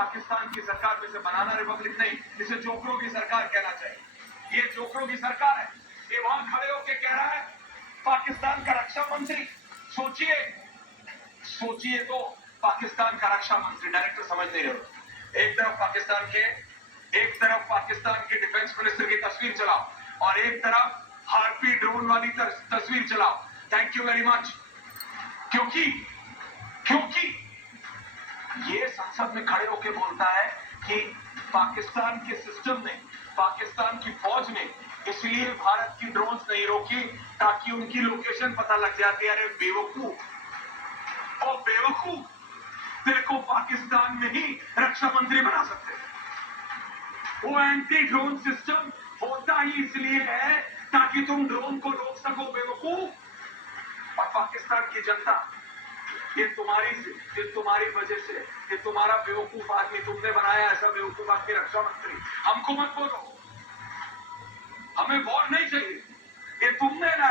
पाकिस्तान की सरकार में से बनाना रिपब्लिक नहीं, इसे जोकरों की सरकार कहना चाहिए। ये जोकरों की सरकार है। ये वहां खड़े होकर कह रहा है पाकिस्तान का रक्षा मंत्री। सोचिए सोचिए तो पाकिस्तान का रक्षा मंत्री, डायरेक्टर समझ नहीं रहे हो। एक तरफ पाकिस्तान के डिफेंस मिनिस्टर की तस्वीर चलाओ और एक तरफ हार्पी ड्रोन वाली तस्वीर चलाओ। Thank you very much. क्योंकि क्योंकि ये संसद में खड़े होकर बोलता है कि पाकिस्तान के सिस्टम ने, पाकिस्तान की फौज ने इसलिए भारत की ड्रोन्स नहीं रोकी ताकि उनकी लोकेशन पता लग जाती है। अरे बेवकूफ और बेवकूफ, तेरे को पाकिस्तान में ही रक्षा मंत्री बना सकते हैं। वो एंटी ड्रोन सिस्टम होता ही इसलिए है ताकि तुम ड्रोन को रोक सको, बेवकूफ। और पाकिस्तान की जनता, ये तुम्हारी वजह से, ये तुम्हारा बेवकूफ आदमी, तुमने बनाया ऐसा बेवकूफ आदमी रक्षा मंत्री। हमको मत बोलो, हमें वॉर नहीं चाहिए, ये तुमने लाया।